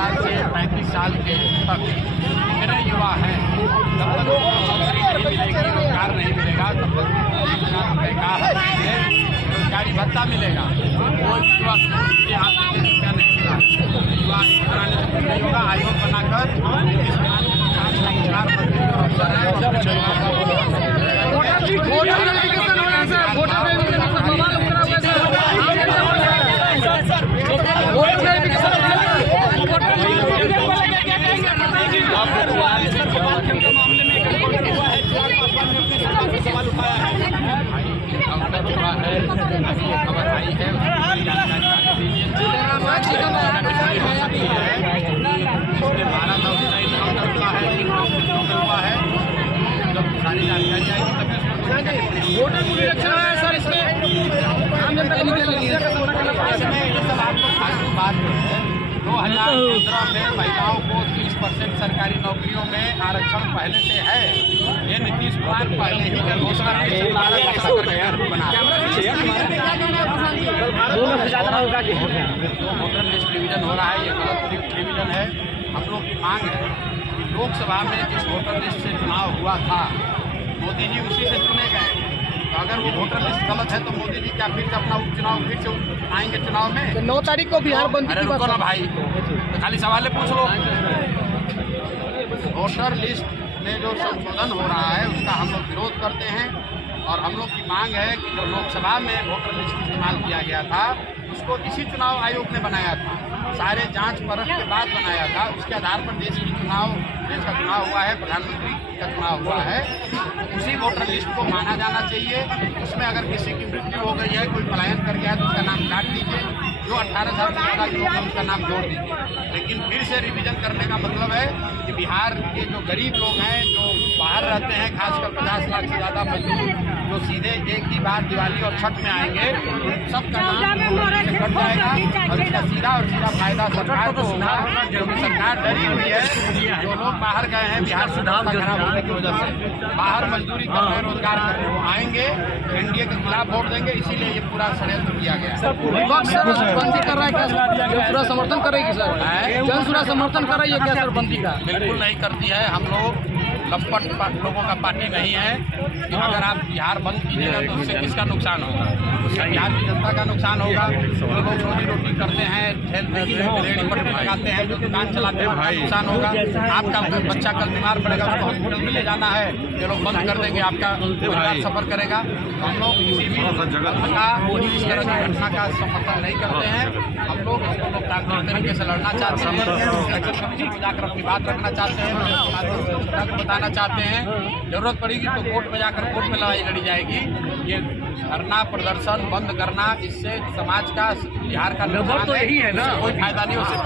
साल से 35 साल के तक जितने युवा हैं तब तक नौकरी नहीं मिलेगी, रोजगार नहीं मिलेगा, तब तक 20,000 रुपये का रोजगारी भत्ता मिलेगा। कोई युवा के हाथ में रुपया नहीं मिला। युवा आयोग बनाने से कुछ नहीं होगा। आयोग बनाकर रोजगार मंत्री और अफसर हैं सवाल उठाया है। खबर आई है जब सारी जानकारी आएगी तब वोटर इलेक्शन है सर, इसमें आम जनता को बात है 2015 में महिलाओं को 30% सरकारी नौकरियों में आरक्षण पहले से है। ये नीतीश कुमार पहले ही का घोषणा बना वोटर लिस्ट डिवीजन हो रहा है, ये गलत डिवीजन है। हम लोग की मांग है कि लोकसभा में जिस वोटर लिस्ट से चुनाव हुआ था मोदी जी उसी से चुने गए। तो अगर वो वोटर लिस्ट गलत है तो मोदी जी क्या फिर से अपना उपचुनाव फिर से आएंगे चुनाव में? 9 तारीख को बिहार बंद। अरे रुको ना भाई, तो खाली सवाल पूछ लो। वोटर लिस्ट में जो संशोधन हो रहा है उसका हम लोग विरोध करते हैं और हम लोग की मांग है कि जो लोकसभा में वोटर लिस्ट इस्तेमाल किया गया था उसको इसी चुनाव आयोग ने बनाया था, सारे जांच परख के बाद बनाया था। उसके आधार पर देश का चुनाव हुआ है, प्रधानमंत्री का चुनाव हुआ है। उसी वोटर लिस्ट को माना जाना चाहिए। उसमें अगर किसी की मृत्यु हो गई है, कोई पलायन कर गया है तो उसका नाम काट दीजिए, जो 18 साल से ज़्यादा लोग हैं उसका नाम जोड़ दीजिए। लेकिन फिर से रिवीजन करने का मतलब है कि बिहार के जो गरीब लोग हैं, जो बाहर रहते हैं, खासकर 50 लाख से ज़्यादा मजदूर जो सीधे एक ही बार दिवाली और छठ में आएंगे, सबका नाम कट जाएगा और इसका सीधा और सीधा फायदा सरकार को होगा। क्योंकि सरकार डरी हुई है, जो लोग बाहर गए हैं बिहार से खराब होने की वजह से, बाहर मजदूरी कर रहे हैं, रोजगार कर रहे हैं, वो आएंगे एनडीए के खिलाफ वोट देंगे, इसीलिए ये पूरा षड्यंत्र किया गया है। बंदी कर रहा है क्या? जनसुरा समर्थन करेगी सर? जनसुरा समर्थन कर रही है क्या सर बंदी का? बिल्कुल नहीं करती है। हम लोग लपट लोगों का पार्टी नहीं है कि अगर आप बिहार बंद कीजिएगा तो उससे किसका नुकसान होगा? उससे बिहार की जनता का नुकसान होगा। जो लोग रोजी रोटी करते हैं, रेहड़ी पटरी लगाते हैं, जो दुकान चलाते हैं, उनका नुकसान होगा। आपका बच्चा कल बीमार पड़ेगा, उसको हॉस्पिटल में ले जाना है, ये लोग बंद कर देंगे, आपका परिवार सफर करेगा। हम लोग किसी भी इस तरह की घटना का समर्थन नहीं करते हैं। हम लोग इसको लोकतांत्रिक तरीके से लड़ना चाहते हैं, जाकर अपनी बात रखना चाहते हैं, बताना चाहते हैं। जरूरत पड़ेगी तो कोर्ट में जाकर कोर्ट में लड़ाई लड़ी जाएगी। ये धरना प्रदर्शन बंद करना, इससे समाज का, बिहार का नुकसान तो यही है ना, कोई फायदा नहीं। उससे